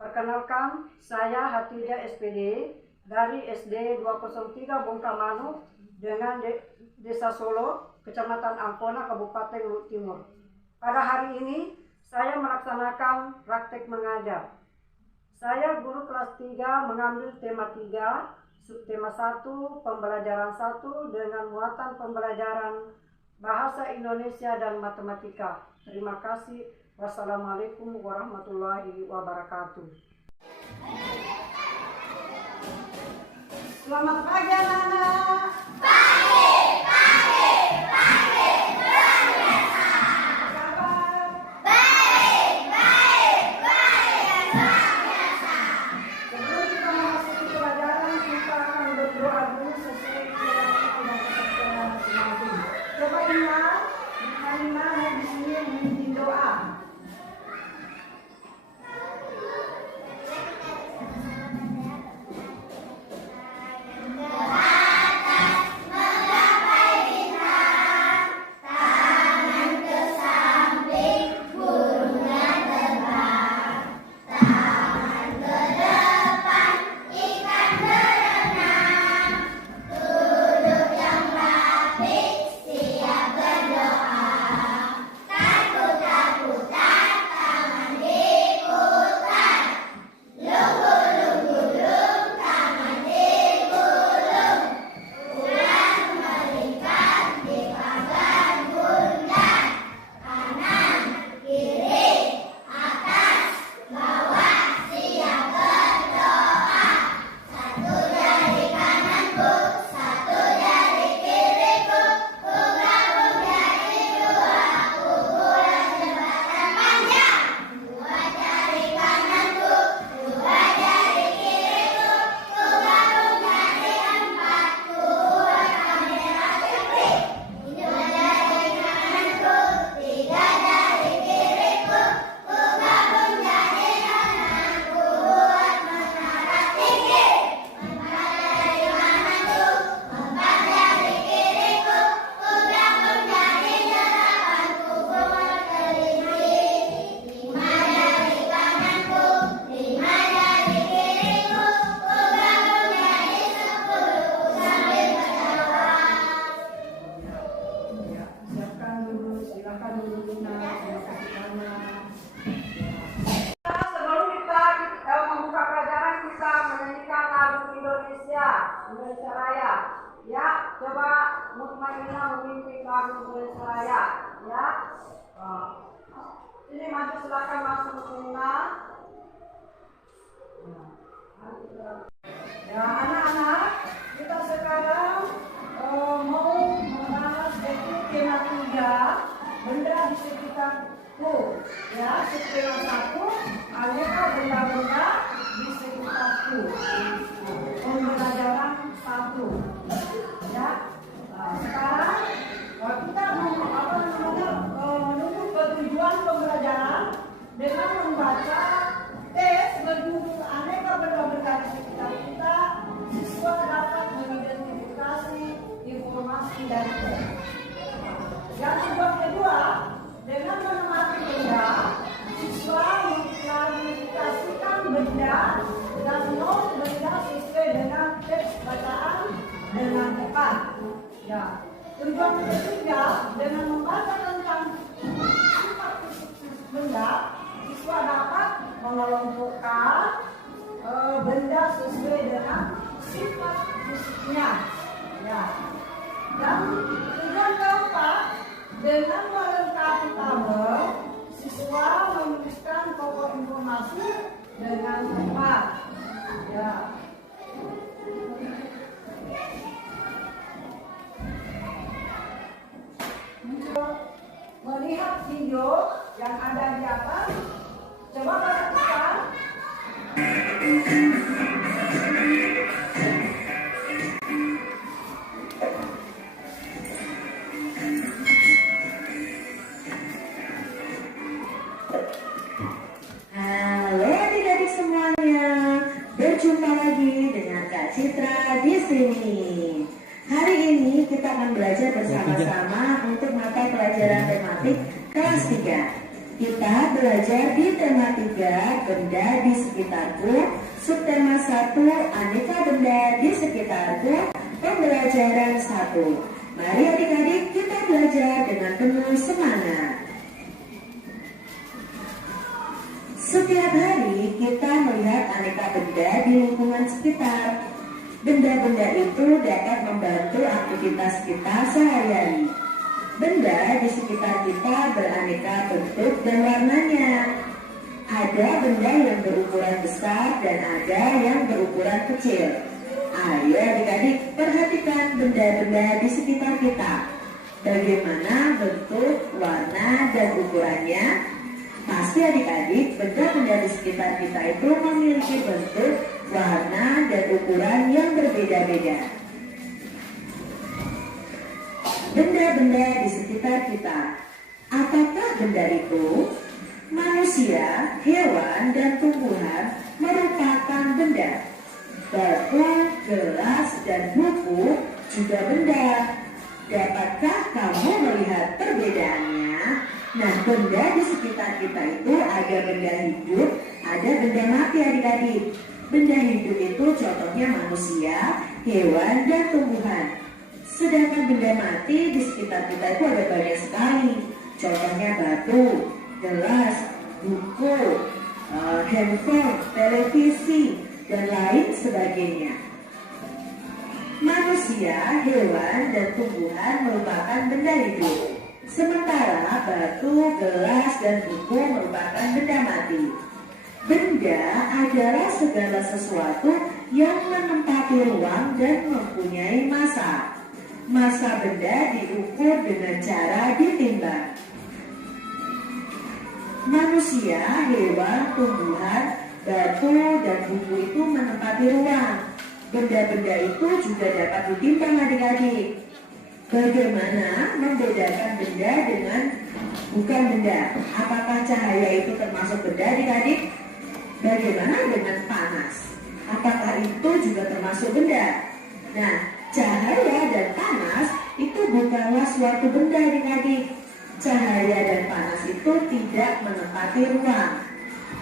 Perkenalkan, saya Hatijah SPD dari SD 203 Bongkamanu dengan Desa Solo, Kecamatan Ampona, Kabupaten Luhut Timur. Pada hari ini, saya melaksanakan praktek mengajar. Saya guru kelas 3 mengambil tema 3, subtema 1, pembelajaran 1 dengan muatan pembelajaran Bahasa Indonesia dan Matematika. Terima kasih. Wassalamualaikum warahmatullahi wabarakatuh. Selamat pagi anak-anak. Sebelum kita memasuki pelajaran, kita akan berdoa dulu sesuai keyakinan dan kepercayaan masing-masing. Coba ingat, mana di sini memimpin doa. Indonesia Raya. Ya, coba Mutmainah memimpin lagu Indonesia Raya. Ya, ini maju, silakan masuk Mutmainah. Ya, anak-anak, kita sekarang mau membahas tema 3, benda di sekitarku. Ya, subtema 1, aneka benda-benda di sekitarku. Pembelajaran 1. Ya, sekarang kita menuju ke tujuan pembelajaran dengan membaca tes berjudul aneka benda-benda di sekitar kita. Siswa dapat mengidentifikasi informasi dari tes. Yang kedua, dengan mengamati benda, siswa mengklarifikasikan benda dan non-benda sesuai dengan teks bacaan dengan tepat. Ya. Tujuan ketiga, dengan membaca tentang sifat fisik benda, siswa dapat mengelompokkan benda sesuai dengan sifat fisiknya. Ya. Dan tujuan keempat, dengan melengkapi tabel, siswa menuliskan pokok informasi dengan tepat. Ya. Melihat video yang ada di atas, coba perhatikan. sini. Hari ini kita akan belajar bersama-sama untuk mata pelajaran tematik kelas 3. Kita belajar di tema 3, benda di sekitarku, subtema 1, aneka benda di sekitarku, pembelajaran 1. Mari adik-adik kita belajar dengan penuh semangat. Setiap hari kita melihat aneka benda di lingkungan sekitar. Benda-benda itu dapat membantu aktivitas kita sehari-hari. Benda di sekitar kita beraneka bentuk dan warnanya. Ada benda yang berukuran besar dan ada yang berukuran kecil. Ayo adik-adik perhatikan benda-benda di sekitar kita. Bagaimana bentuk, warna, dan ukurannya? Pasti adik-adik benda-benda di sekitar kita itu memiliki bentuk, warna, dan ukuran yang berbeda-beda. Benda-benda di sekitar kita. Apakah benda itu? Manusia, hewan, dan tumbuhan merupakan benda. Batu, gelas, dan buku juga benda. Dapatkah kamu melihat perbedaannya? Nah, benda di sekitar kita itu ada benda hidup, ada benda mati adik-adik. Benda hidup itu contohnya manusia, hewan, dan tumbuhan. Sedangkan benda mati di sekitar kita itu ada banyak sekali. Contohnya batu, gelas, buku, handphone, televisi, dan lain sebagainya. Manusia, hewan, dan tumbuhan merupakan benda hidup. Sementara batu, gelas, dan buku merupakan benda mati. Benda adalah segala sesuatu yang menempati ruang dan mempunyai massa. Massa benda diukur dengan cara ditimbang. Manusia, hewan, tumbuhan, batu, dan buku itu menempati ruang. Benda-benda itu juga dapat ditimbang adik-adik. Bagaimana membedakan benda dengan bukan benda? Apakah cahaya itu termasuk benda adik-adik? Bagaimana dengan panas? Apakah itu juga termasuk benda? Nah, cahaya dan panas itu bukanlah suatu benda adik-adik. Cahaya dan panas itu tidak menempati ruang.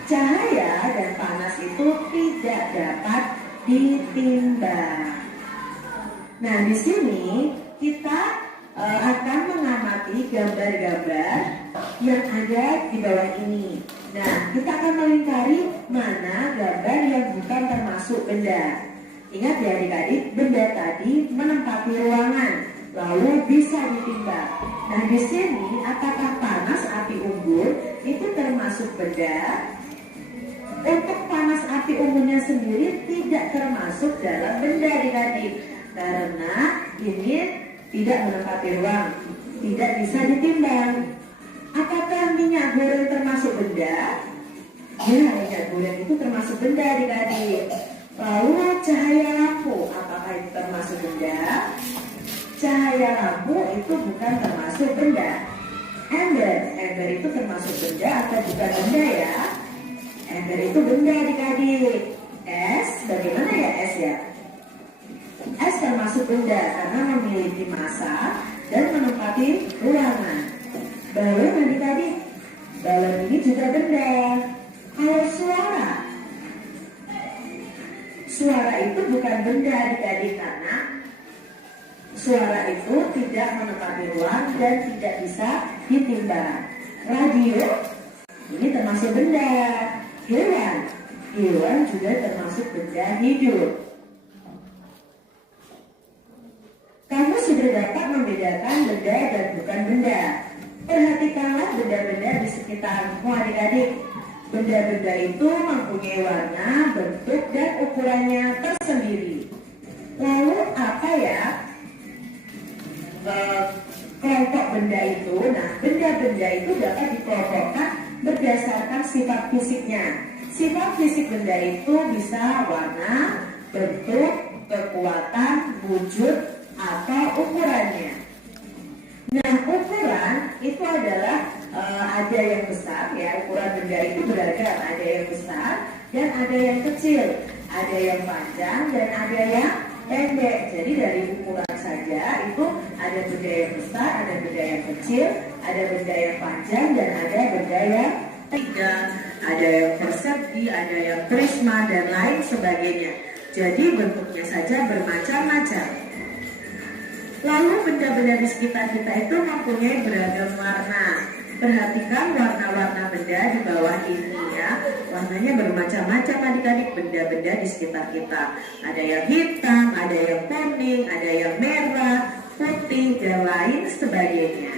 Cahaya dan panas itu tidak dapat ditimbang. Nah, di sini kita akan mengamati gambar-gambar yang ada di bawah ini. Nah, kita akan melingkari mana gambar yang bukan termasuk benda. Ingat ya adik-adik, benda tadi menempati ruangan, lalu bisa ditimbang. Nah, di sini apakah panas api unggun itu termasuk benda? Untuk panas api unggunnya sendiri tidak termasuk dalam benda adik-adik, karena ini tidak menempati ruang, tidak bisa ditimbang. Apakah minyak goreng termasuk benda? Ya, minyak goreng itu termasuk benda adik-adik. Lalu cahaya lampu, apakah itu termasuk benda? Cahaya lampu itu bukan termasuk benda. Ember itu termasuk benda atau bukan benda ya? Ember itu benda adik-adik. Es, bagaimana ya es ya? Es termasuk benda karena memiliki massa dan menempati ruangan. Balon adik-adik, balon ini juga benda. Kalau suara itu bukan benda adik-adik karena suara itu tidak menempati ruang dan tidak bisa ditimbang. Radio ini termasuk benda. Hewan juga termasuk benda hidup. Kamu sudah dapat membedakan benda dan bukan benda. Perhatikanlah benda-benda di sekitarmu adik-adik. Benda-benda itu mempunyai warna, bentuk, dan ukurannya tersendiri. Lalu apa ya kelompok benda itu? Nah, benda-benda itu dapat dikelompokkan berdasarkan sifat fisiknya. Sifat fisik benda itu bisa warna, bentuk, kekuatan, wujud, atau ukurannya. Nah, ukuran itu adalah ada yang besar ya, ukuran benda itu beragam, ada yang besar dan ada yang kecil, ada yang panjang dan ada yang pendek. Jadi dari ukuran saja itu ada benda yang besar, ada benda yang kecil, ada benda yang panjang, dan ada benda yang tiga, ada yang persegi, ada yang prisma, dan lain sebagainya. Jadi bentuknya saja bermacam-macam. Lalu benda-benda di sekitar kita itu mempunyai beragam warna. Perhatikan warna-warna benda di bawah ini ya. Warnanya bermacam-macam adik-adik, benda-benda di sekitar kita. Ada yang hitam, ada yang kuning, ada yang merah, putih, dan lain sebagainya.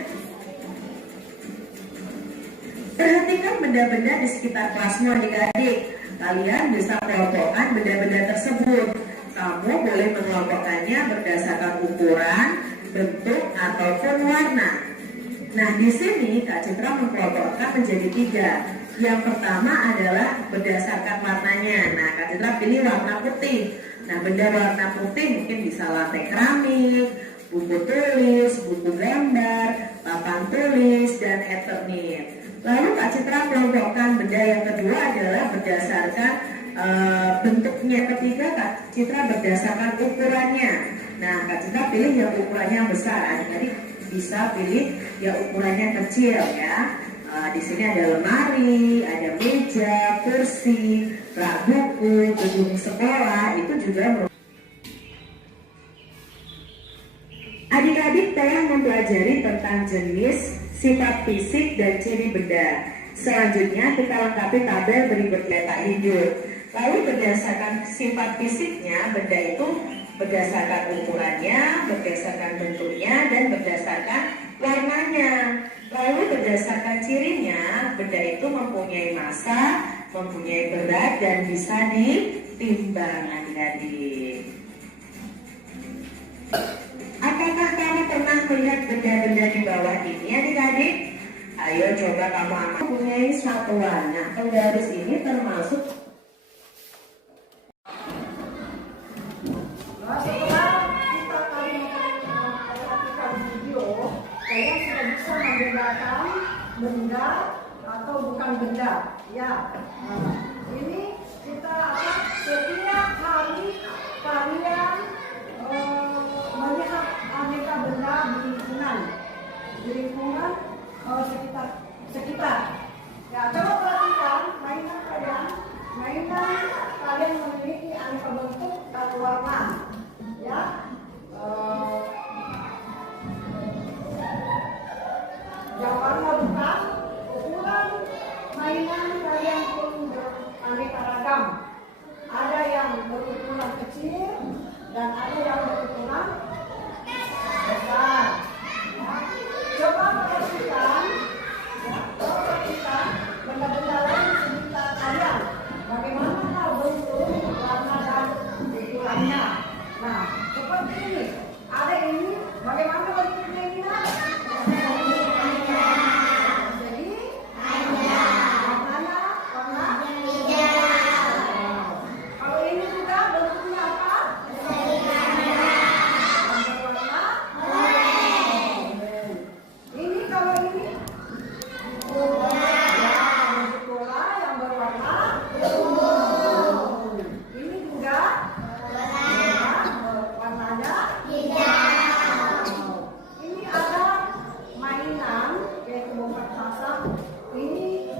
Perhatikan benda-benda di sekitar kelasmu adik-adik. Kalian bisa kelompokkan benda-benda tersebut. Kamu boleh mengelompokkannya berdasarkan ukuran, bentuk, ataupun warna. Nah, di sini Kak Citra mengkelompokkan menjadi 3. Yang pertama adalah berdasarkan warnanya. Nah, Kak Citra pilih warna putih. Nah, benda warna putih mungkin bisa lantai keramik, buku tulis, buku gambar, papan tulis, dan Eternit. Lalu Kak Citra kelompokkan benda yang kedua adalah berdasarkan bentuknya. Ketiga, Kak Citra berdasarkan ukurannya. Nah, Kak Citra pilih yang ukurannya besar. Adik-adik bisa pilih yang ukurannya kecil ya. Di sini ada lemari, ada meja, kursi, rak buku, gedung sekolah, itu juga. Adik-adik telah mempelajari tentang jenis, sifat fisik, dan ciri benda. Selanjutnya kita lengkapi tabel berikut letak hidup. Lalu berdasarkan sifat fisiknya, benda itu berdasarkan ukurannya, berdasarkan bentuknya, dan berdasarkan warnanya. Lalu berdasarkan cirinya, benda itu mempunyai massa, mempunyai berat, dan bisa ditimbang adik-adik. Apakah kamu pernah melihat benda-benda di bawah ini adik-adik? Ayo coba kamu mempunyai satu warna. Penggaris ini termasuk. Setelah kita tadi memperhatikan video, kalian sudah bisa membedakan benda atau bukan benda. Ya, ini kita setiap hari kalian melihat aneka benda di lingkungan sekitar. Ya, coba perhatikan mainan kalian memiliki aneka bentuk dan warna. Ya, yang warna bukan ukuran mainan kalian pun beraneka ragam. Ada yang berukuran kecil dan ada yang berukuran besar. Ya. Coba perhatikan benda-benda lain di sekitar kalian. Bagaimana bentuk, warna, dan ukurannya. Nah, seperti ini. Ada ini, bagaimana bentuknya ini? Jadi, warnanya warna hijau. Kalau ini juga bentuknya apa? Warna oranye. Ini kalau ini bentuk bola yang berwarna ungu. Ini juga warnanya hijau. Ini ada mainan yaitu bongkar pasang. Ini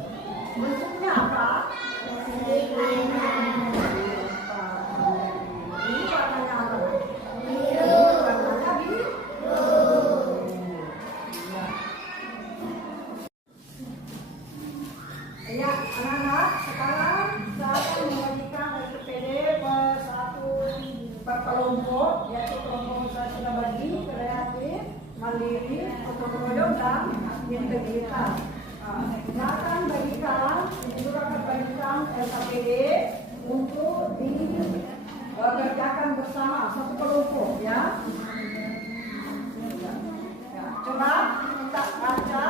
bentuknya apa? Ini warnanya apa? Warnanya biru. Ya, anak-anak, sekarang saya akan membagikan SPD per kelompok, yaitu kelompok saya sudah bagi kreatif, mandiri, otonom, dan integritas. Saya akan bagikan SPD untuk dikerjakan bersama satu kelompok ya. Coba kita baca,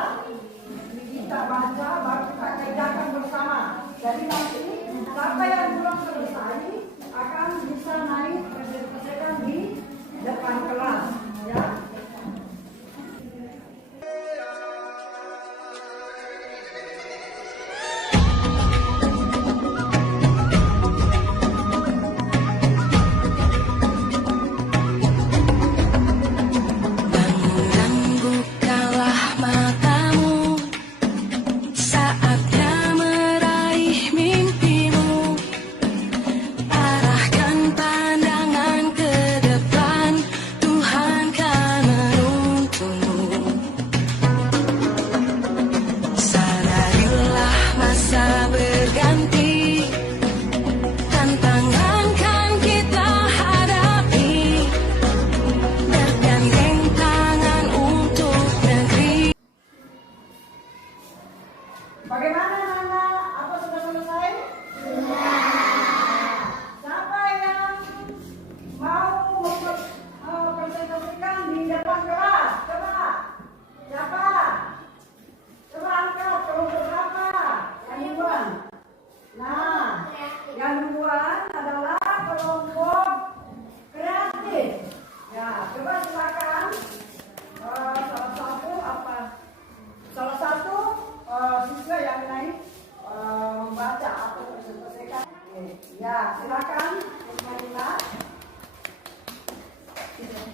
baru kita kerjakan bersama. Jadi nanti siapa yang belum selesai akan bisa naik presentasikan di depan kelas ya. Ya, coba silakan salah satu siswa yang naik membaca atau presentasikan. Ya, silakan Marina.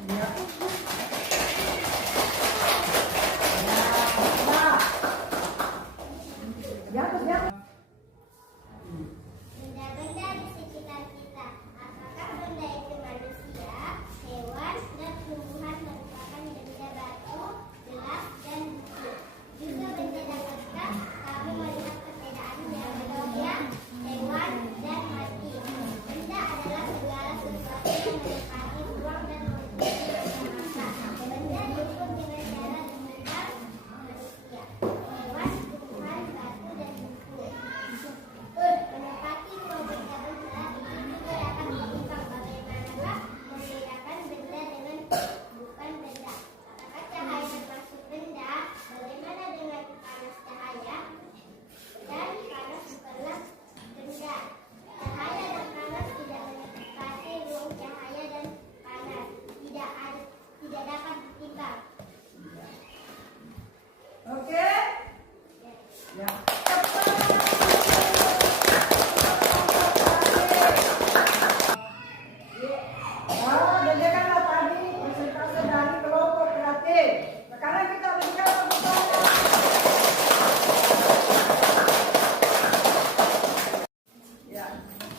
Ya. Benda-benda di sekitar kita, apakah benda itu manusia, hewan, dan tumbuhan merupakan benda batu, gelas, dan buku. Juga benda dapatkah kamu melihat perbedaannya manusia, hewan, dan mati. Benda adalah segala sesuatu yang menempati ruang dan mempunyai masa-masa. Benda diukur dengan cara demikian manusia, hewan, tumbuhan, batu, dan buku. Menempati ruang benda-benda itu juga dapat ditimbang. Bagaimanakah membedakan benda dengan bukan benda? Apakah cahaya termasuk benda? Bagaimana dengan panas cahaya? Dan panas bukanlah benda. Cahaya dan panas tidak menempati ruang cahaya dan panas. Tidak dapat ditimbang. Oke? Ya. Demikianlah tadi presentasi dari kelompok kreatif. Sekarang kita bicara tentang ya.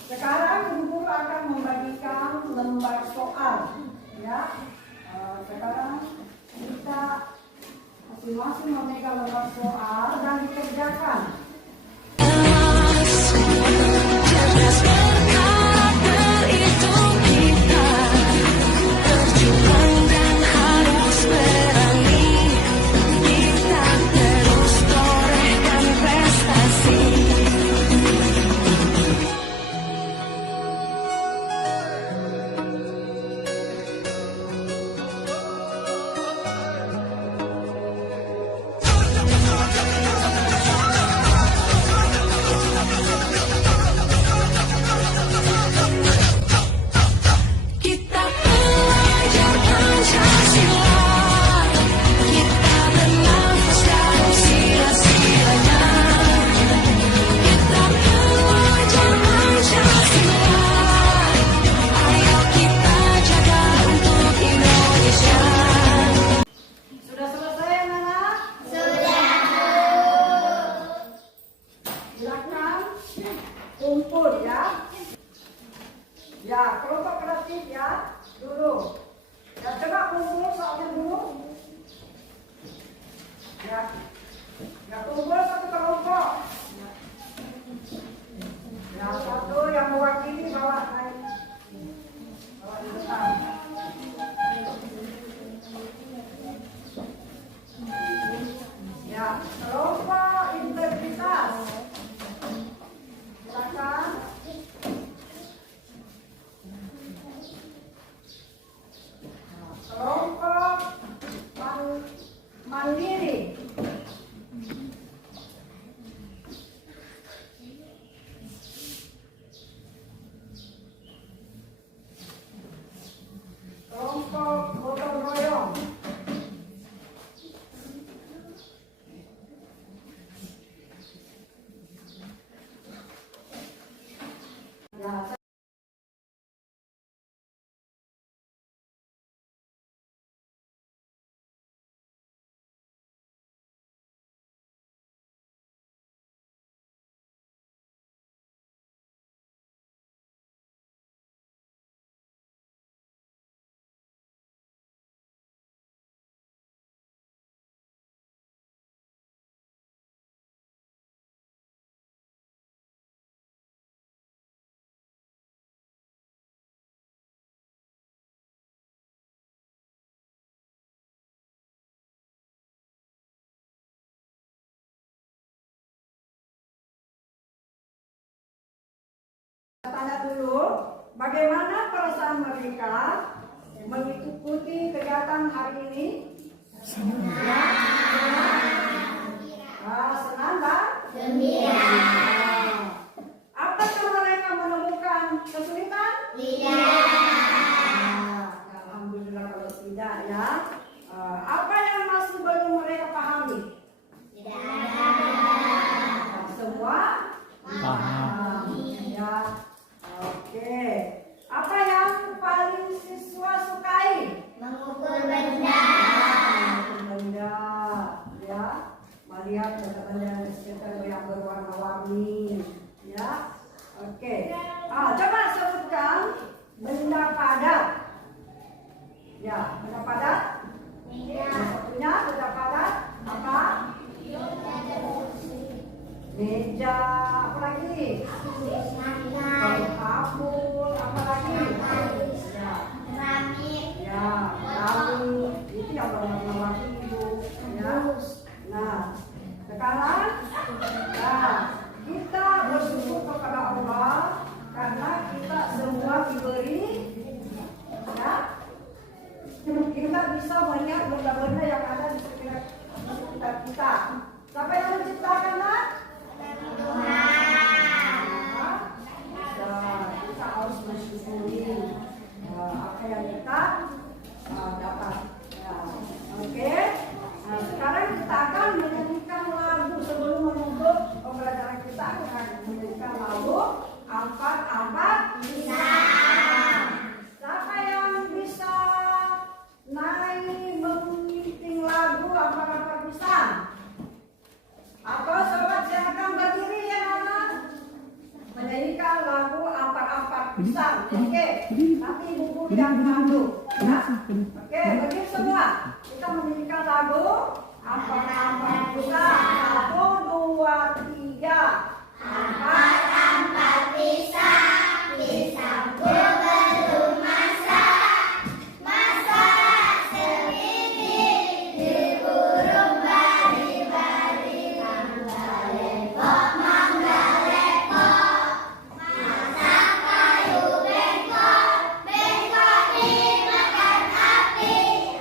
Sekarang guru akan membagikan lembar soal. Ya. Sekarang kita masing-masing memegang lembar soal dan dikerjakan. Sudah selesai anak-anak? Silakan kumpul ya. Ya, kelompok kreatif ya. Dulu. Ya, coba kumpul soalnya dulu. Ya. Ya, kumpul satu kelompok. Ya, satu yang mewakili bawa naik. Bawa di depan. Ya, kelompok integritas. Silakan. Kelompok mandiri. Kelompok gotong royong. Ya, tanya dulu, bagaimana perasaan mereka mengikuti kegiatan hari ini? Senang. Senang dan gembira. Apakah mereka menemukan kesulitan? Tidak. Alhamdulillah. tidak ya. Apa yang masih belum mereka pahami? Semua paham ya. Oke. Apa yang paling siswa sukai? Mengukur benda. Benda ya. Melihat benda-benda di sekitar yang berwarna-warni ya. Oke. Coba sebutkan benda padat. Ya, benda padat. Satunya benda padat apa? Meja, apa lagi? Kapul, apa lagi? Ya, keramik, itu yang berwarna-warni itu. Ya. Nah, sekarang, kita bersyukur kepada Allah karena kita semua diberi, ya, kita bisa melihat benda-benda yang ada di sekitar kita. Siapa yang menciptakan? Kita harus mensyukuri apa yang kita dapat. Ya. Oke. Nah, sekarang kita akan menyanyikan lagu sebelum menutup pembelajaran kita akan menyanyikan lagu Ampat-ampat Pisang. Siapa yang bisa naik mengiting lagu Ampat-ampat Pisang? Atau sobat silakan berdiri ya anak. Menyanyikan lagu Ampat-ampat Pisang. Oke. Nanti ibu yang malu. Ya. Oke, berdiri semua. Kita menyanyikan lagu Ampat-ampat Pisang. 1, 2, 3. Ampat-ampat pisang, pisangku belum masak. Masak sebiji di burung bari-bari. Mangga lepok, masak kayu bengkok. Bengkok dimakan api,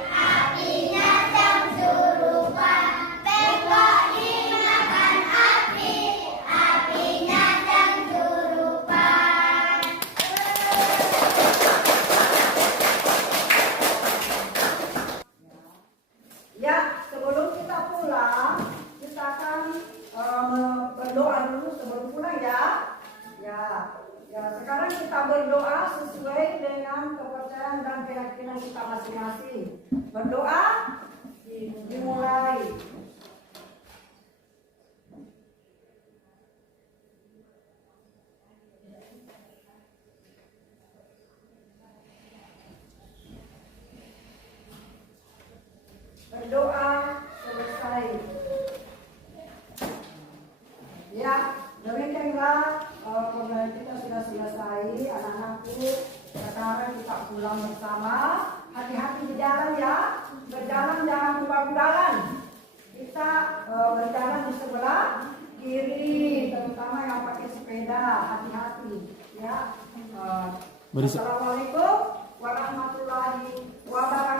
apinya jam surupan. Bengkok dimakan api, apinya jam surupan. Ya, sebelum kita pulang, kita akan berdoa dulu sebelum pulang ya. Ya, sekarang kita berdoa sesuai dengan kepercayaan dan keyakinan kita masing-masing. Berdoa dimulai. Berdoa selesai. Ya, demikianlah pembelajaran kita sudah selesai, anak-anakku. Sekarang kita pulang bersama. Hati-hati di jalan ya. Berjalan jangan lupa jalan. Kita berjalan di sebelah kiri, terutama yang pakai sepeda. Hati-hati ya. Assalamualaikum warahmatullahi wabarakatuh.